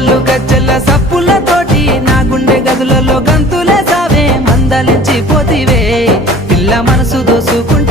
జల్లు గజ్జల్ల సప్పులతోటి నా గుండె గదులలో గంతులే సావే మందలించి పోతివే పిల్ల మనసు దోసుకుంటే